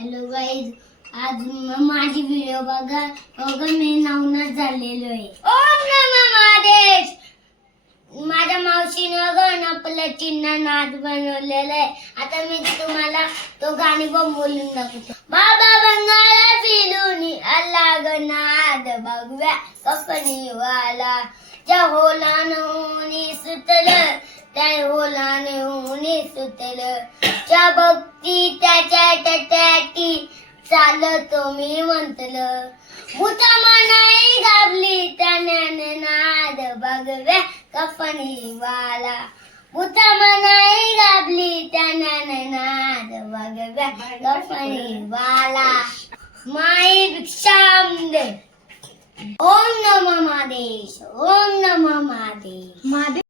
Hello guys, आज माझी video बघा. मी नवनाथ झालेलो आहे. ओम नमः महादेव. माझ्या मावशीनं आपल्या चिन्ह नाद बनवलेला आहे. आता मी तुम्हाला तो गाणी पण बोलून दाखवतो. बाबा बंगाला फिलूनी अल्लाह गनाद भगव्या कपनीवाला ज्या होलान होनी सुतल त्या होलान होनी सुतल ज्या भक्ती त्याच्या टट्याटी चालतो मी म्हणतल भूता मनाई गाबली त्याने नाद भगव्या कपनीवाला भूता मनाई गाबली त्याने नाद भगव्या कपनीवाला माई भिक्षाम दे. ओम नमः महादेव. ओम नमः महादेव.